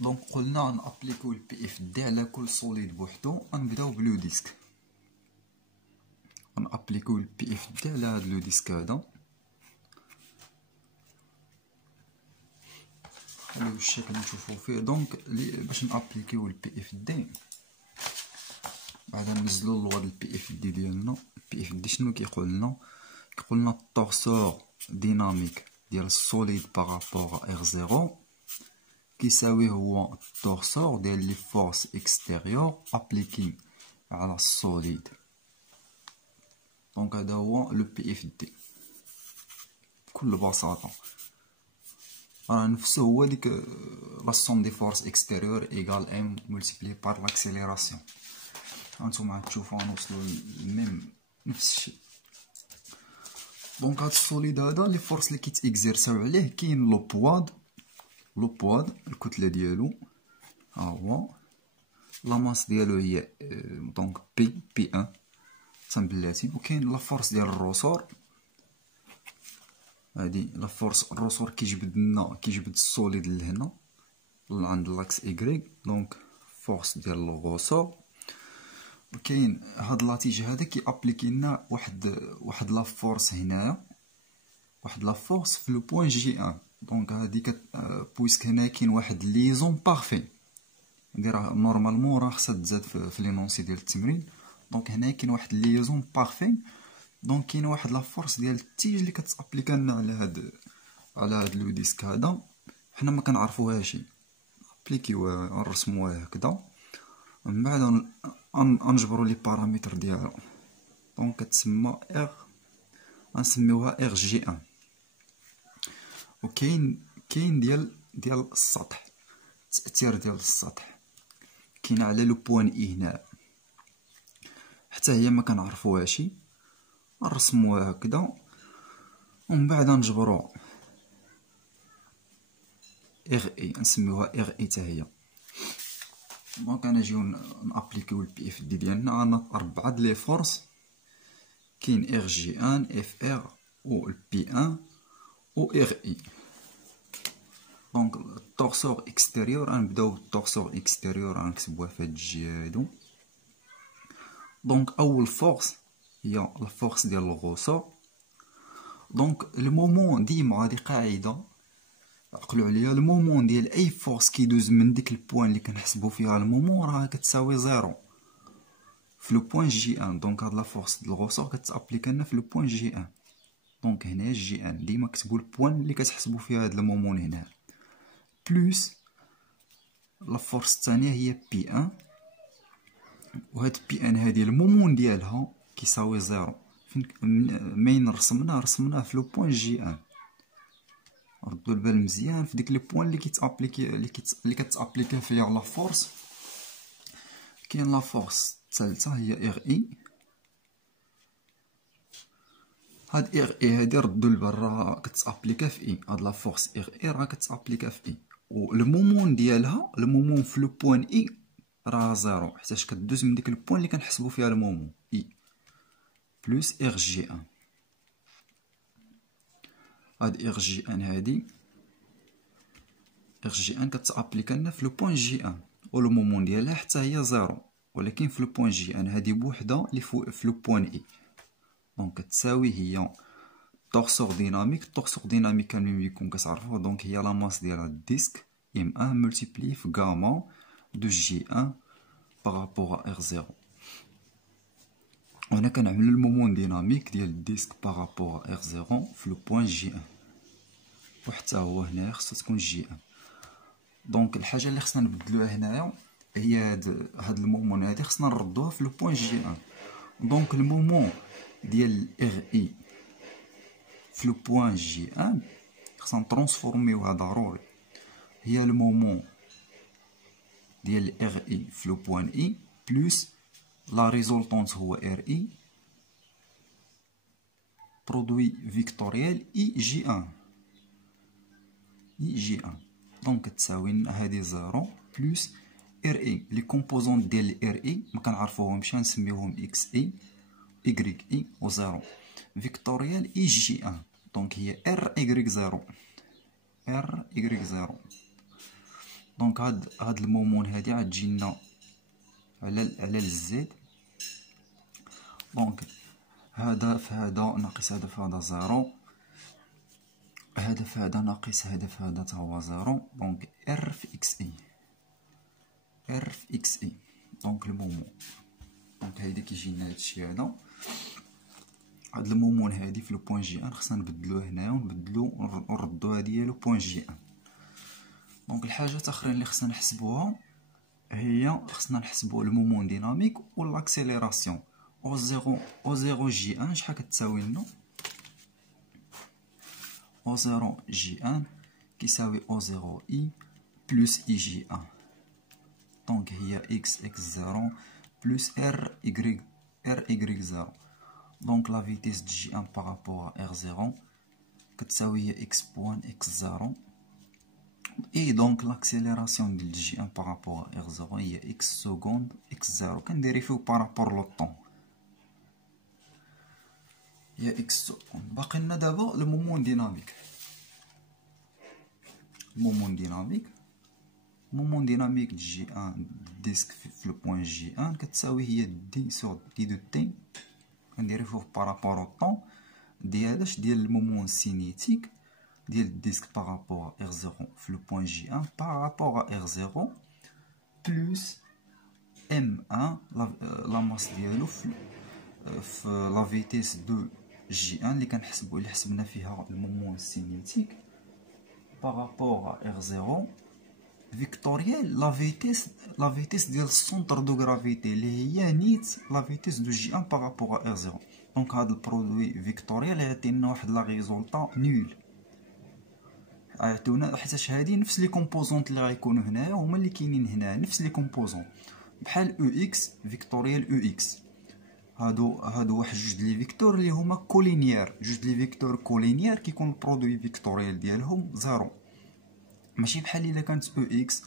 دونك قلنا نابليكو البي اف دي على كل سوليد بوحدو. غنبداو بلو ديسك، غنابليكو البي اف دي على هاد لو ديسك هذا. خليو الشكل نشوفو فيه. دونك باش نابليكيو البي اف دي بعدا ننزلو اللغة البي اف دي ديالنا. البي اف دي شنو كيقول لنا؟ كيقول لنا التورسور ديناميك ديال السوليد بارابور ار زيرو كيساوي هو التورسور ديال لي فورس اكستيريور ابليكي على السوليد. دونك هذا هو لو بي اف دي بكل بساطة. راه نفسه هو ديك لا سوم دي فورس اكستيريور ايغال ام مولتيبلي بار لاكسيليراسيون. هانتوما تشوفو غنوصلو للميم نفس الشيء. دونك هاد السوليد هذا لي فورس لي كيتيكزيرساو عليه كاين لو بواد الكتلة ديالو ها هو، لا ماس ديالو هي دونك بي ان تنبلاتي، وكاين لا فورس ديال الروسور. هادي لا فورس الروسور كيجبد السوليد لهنا عند لاكس ايكغيك، دونك فورس ديال الروسور. وكاين هاد لاتيج هذا كيابليكي لنا واحد لا فورس هنايا، واحد لا فورس في لو بوين جي ان. دونك هادي بويسك هنا كاين واحد ليزون بارفي، هادي راه نورمالمون راه خصها تزاد في لينونسي ديال التمرين. دونك هنا كاين واحد ليزون بارفي، دونك كاين واحد لا فورس ديال التيج اللي كتابليكا لنا على هاد لو ديسك هذا. حنا ما كنعرفوهاش، ابليكيوها نرسموها هكذا، من بعد نجبروا لي بارامتر ديالها. دونك كتسمى ار، غنسميوها ار جي ان. وكاين ديال السطح، التأثير ديال السطح كاين على لو بوين اي هنا، حتى هي ما كنعرفوهاش، نرسموها هكذا ومن بعد نجبرو ار اي، نسميوها ار اي حتى هي. دونك نجيو نابليكيو البي اف دي ديالنا. عندنا 4 لي فورس، كاين ار جي ان، اف ار، و البي ان، و ار اي. دونك التورسور اكستيريور، غنبداو بالتورسور اكستيريور، غنكتبوها في هاد الجهه هادو. دونك اول فورس هي الفورس ديال الغوصور. دونك المومون ديما، هادي قاعده عقلوا عليها، المومون ديال اي فورس كيدوز من ديك البوان اللي كنحسبوا فيها المومون راه كتساوي زيرو في لو بوين جي ان. دونك هاد لا فورس ديال الغوصور كتابليكا لنا في لو بوين جي ان. دونك هنا جي ان ديما كتبوا البوان اللي كتحسبوا فيها هاد المومون هنا، بلوس لا فورس الثانيه هي بي ان. وهاد بي ان هادي المومون ديالها كيساوي زيرو. منين رسمناه في لو بوين جي ان. ردوا البال مزيان في ديك لي بوين اللي كتابليكي فيها لا فورس. كاين لا فورس الثالثه هي ار اي. هاد ار اي هادي ردوا البال راه كتابليكا في اي، هاد لا فورس ار اي راه كتابليكا في اي، والمومون ديالها المومون في لو بوين اي راه زيرو، حيتاش كدوز من ديك البوين اللي كنحسبوا فيها المومون اي، بلوس ار جي ان. هاد ار جي ان هادي ار جي ان كتابليكا لنا في لو بوين جي ان، و لو مومون ديالها حتى هي زيرو، ولكن في لو بوين جي ان هادي بوحدها اللي في لو بوين اي. دونك كتساوي هي تورسور ديناميك. التورسور ديناميك كاملين ليكم كتعرفوه. دونك هي لا ماس ديال هاد الديسك ام ان ملتيبلي في غاما دو جي ان بارابور ار زيرو. وهنا كنعملو المومون ديناميك ديال الديسك بارابور ار زيرو في لو بوين جي ان، وحتى هو هنايا خصها تكون جي ان. دونك الحاجه اللي خصنا نبدلوها هنايا هي هاد المومون هادي خصنا نردوها في لو بوين جي ان. دونك المومون ديال ار اي في لو بوين جي ان خصنا نترونسفورميوها ضروري، هي المومون ديال ار اي في لو بوين اي بلوس لا ريزولطونت هو ار اي برودوي فيكتوريال اي جي ان. دونك تساوي لنا هادي زيرو بلوس ار اي. لي كومبوزونت ديال ار اي ما كنعرفوهمش، نسميوهم اكس اي ايكغيك اي و زيرو فيكتوريال اي جي ان. دونك هي ار ايكغيك زيرو، ار ايكغيك زيرو. دونك هاد المومون هادي عاد تجينا على الزد. دونك هذا في هذا ناقص هذا في هذا زيرو، هذا في هذا ناقص هذا في هذا تا هو زيرو. دونك ار في اكس اي، ار في اكس اي. دونك المومون، دونك هيدا كيجينا هادشي هذا. هاد المومون هادي في لو بوين جي ان خصنا نبدلوه هنايا ونبدلو ونردو هادي لو بوين جي ان. دونك الحاجات اخرين اللي خصنا نحسبوها هي خصنا نحسبو المومون ديناميك و لاكسيليراسيون. او زيرو جي ان شحال كتساوي لنا؟ او زيرو جي ان كيساوي او زيرو اي بلس اي جي ان. دونك هي اكس زيرو بلس ار ايكغيك زيرو. دونك لا فيتيس د جي ان بارابور ا ار زيرو كتساوي هي اكس بوان اكس زيرو. اي دونك لاكسيليراسيون ديال جي ان بارابور ا ار زيرو هي اكس سكوند اكس زيرو. كنديريفيو بارابور لو طون هي اكس سكوند. باقي لنا دابا المومون ديناميك. المومون ديناميك د جي ان ديسك في لو بوين جي ان كتساوي هي دي سور دي دو تي. كنديريفيو بارابور او طون ديالاش ديال المومون سينيتيك ديال الديسك بارابور ار زيرو في لو بوين جي ان بارابور ار زيرو بلس ام ان لا ماس ديالو في لا فيتيس دو جي ان اللي كنحسبو اللي حسبنا فيها المومون سينيتيك بارابور ار زيرو فيكتوريال لا فيتيس ديال السونتر دو غرافيتي اللي هي نيت لا فيتيس دو جي ان بارابور ار زيرو. دونك هاد البرودوي فيكتوريال يعطينا واحد لا ريزولطا نول. عطيونا حيتاش هادي نفس لي كومبوزونط اللي غيكونوا هنايا هما اللي كاينين هنا، نفس لي كومبوزونط بحال او اكس فيكتوريال او اكس. هادو واحد جوج لي فيكتور اللي هما كولينيير، جوج لي فيكتور كولينيير كيكون البرودوي فيكتوريال ديالهم زيرو. ماشي بحال الا كانت او اكس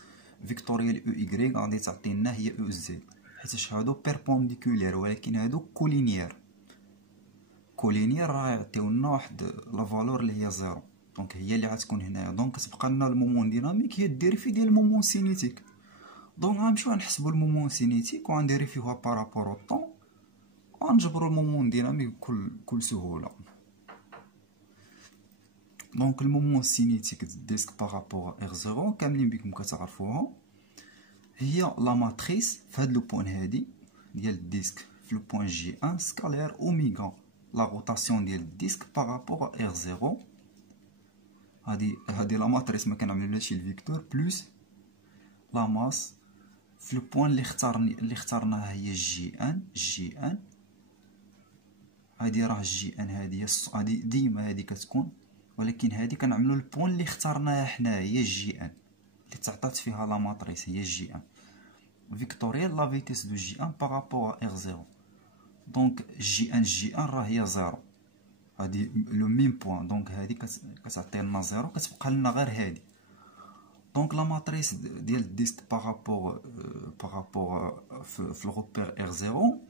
فيكتوريال او ايكغيك غادي تعطينا هي او زد، حيتاش هادو بيربونديكولير ولكن هادو كولينيير. كولينيير راه يعطيونا واحد لا فالور اللي هي زيرو. دونك هي اللي غتكون هنايا. دونك كتبقى لنا المومون ديناميك هي الديريفي ديال المومون سينيتيك. دونك غنمشيو نحسبو المومون سينيتيك وغنديريفيوها بارابور او طون وغنجبرو المومون ديناميك بكل سهوله. دونك المومون سينيتيك ديسك بارابور ار زيرو كاملين بكم كتعرفوها هي لا ماتريس في هاد لو بوين هادي ديال الديسك في لو بوين جي ان سكالير اوميغا لا روتاسيون ديال الديسك بارابور ار زيرو. هادي لا ماتريس ما كنعملولهاش الفيكتور بلس لا ماس في لو بوين اللي اخترناها هي جي ان. هادي راه جي ان هادي ديما هادي كتكون، ولكن هادي كنعملو البوين اللي اخترناها حنا هي جي ان اللي تعطات فيها لا ماتريس هي جي ان فيكتوريال لا فيتيس دو جي ان بارابور ار زيرو. دونك جي ان راه هي زيرو، هادي لو ميم بوين. دونك هادي كتعطينا زيرو، كتبقى لنا غير هادي. دونك لا ماتريس ديال الديسك بارابور في الغوبير ار زيرو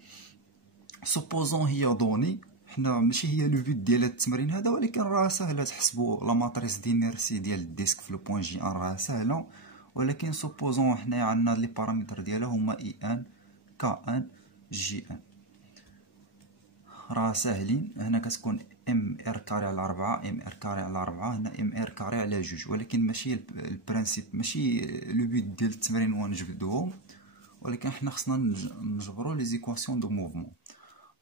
سوبوزون هي دوني. حنا ماشي هي لو فيت ديال هاد التمرين هذا، ولكن راه ساهله تحسبوا لا ماتريس دينيرسي ديال الديسك في لو بوين جي ان راه ساهله. ولكن سوبوزون حنايا عندنا لي بارامتر ديالها هما اي ان كا ان جي ان راه ساهلين. هنا كتكون ام ار كاري على 4 ام ار كاري على 4 هنا ام ار كاري على 2. ولكن ماشي البرانسيب ماشي لو بيت ديال التمرين هو نجبدوهم، ولكن حنا خصنا نجبروا لي زيكواسيون دو موفمون.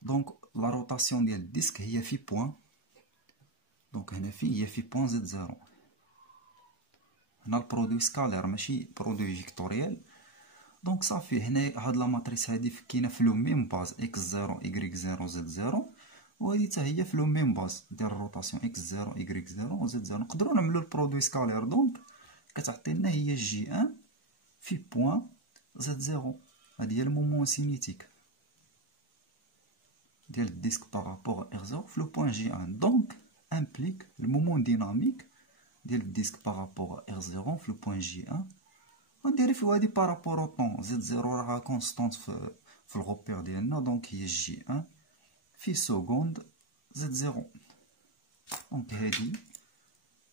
دونك لا روتاسيون ديال الديسك هي في بوين. دونك هنا هي في بوين زد زيرو. هنا البرودوي سكالير ماشي برودوي فيكتوريال. دونك صافي هنا هاد لا ماتريس هادي كاينه في لو ميم باز اكس زيرو ايكغيك زيرو زد زيرو، وهادي حتى هي في لو ميم باز ديال الروتاسيون اكس زيرو ايكغيك زيرو وزد زيرو. نقدروا نعملوا البرودوي سكالير. دونك كتعطينا هي جي ان في بوين زد زيرو. هادي هي المومون سينيتيك ديال الديسك بارابور ار زيرو في لو بوين جي ان. دونك امبليك المومون ديناميك ديال الديسك بارابور ار زيرو في لو بوين جي ان. غنديري في هادي بارابور او طون زد زيرو راه كونستونت في الغوبير ديالنا. دونك هي جي ان في سكوند زد زيرو. دونك هادي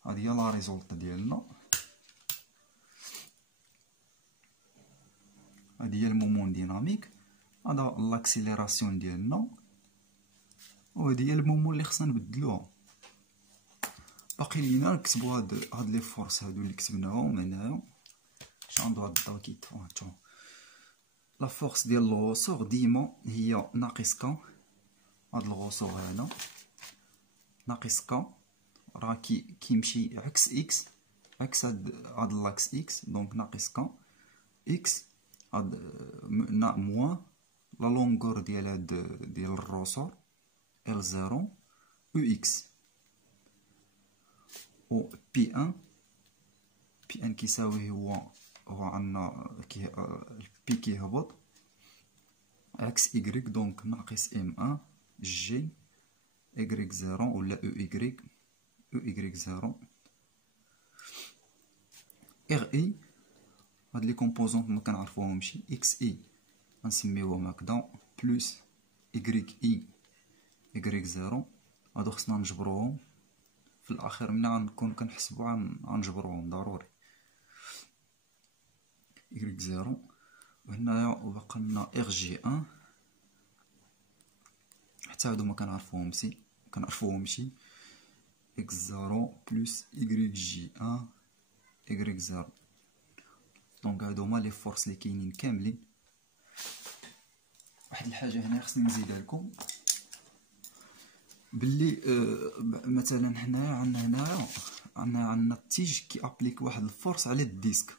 هي لا ريزولت ديالنا. هادي هي المومون ديناميك، هذا لاكسيليراسيون ديالنا، وهادي هي المومون اللي خصنا نبدلوها. باقي لينا نكتبو هاد لي فورس هادو اللي كتبناهم هنايا. شعندو هاد الضو كيطفو هانتوما. لا فورس ديال الغوصور ديما هي ناقص ك، هاد الغوصور هذا ناقص ك، راه كيمشي عكس اكس، عكس هاد لاكس اكس، دونك ناقص ك اكس، هاد موان لا لونغور ديال ديال الروسور ال زيرو او اكس، و بي ان كيساوي هو عندنا البي كيهبط عكس إيكغيك، دونك ناقص ام ان جي إيكغيك زيرو ولا او إيكغيك زيرو. ار اي هاد لي كومبوزونط مكنعرفوهمشي، اكس اي غنسميوهم هكدا بلوس إيكغيك اي إيكغيك زيرو، هادو خصنا نجبروهم في الأخير. ملي غنكون كنحسبو غنجبروهم ضروري. إيكغيك زيرو، وهنايا بقالنا ار جي ان، حتى هادو مكنعرفوهمشي اكس زيرو بلوس إيكغيك جي ان إيكغيك زيرو. دونك هادو هما لي فورس لي كاينين كاملين. واحد الحاجة هنا خصني نزيدها لكم، بلي مثلا حنايا عندنا التيج كي ابليك واحد الفورس على الديسك،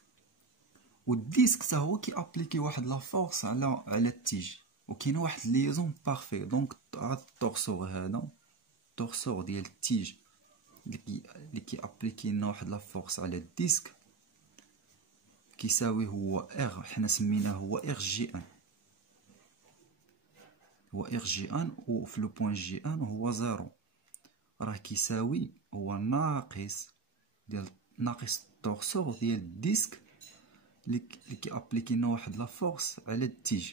والديسك حتى هو كي ابليكي واحد لا فورس على التيج، وكاينه واحد ليزون بارفي. دونك هاد التورسور هذا، التورسور ديال التيج اللي كي ابليكي لنا واحد لا فورس على الديسك كيساوي هو ار، حنا سميناه هو ار جي ان، هو ار جي ان، وفي لو بوين جي ان هو زيرو، راه كيساوي هو ناقص التورسور ديال الديسك اللي كي ابليكي لنا واحد لا فورس على التيج.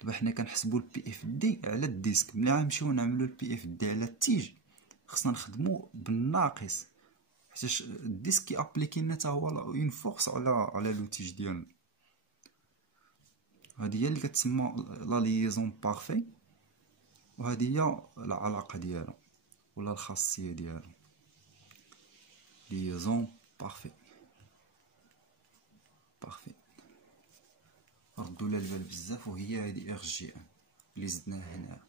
دابا حنا كنحسبوا البي اف دي على الديسك، ملي غنمشيو نعملوا البي اف دي على التيج خصنا نخدموا بالناقص، حيتاش الديسك كي ابليكي لنا حتى هو اون فورس على لو تيج ديالنا. هذه هي اللي كتسمى لا ليزون بارفي، وهذه هي العلاقه ديالها ولا الخاصيه ديالها، ليزون بارفي. ردوا لها البال بزاف، وهي هذه ار جي ان اللي زدناها هنا.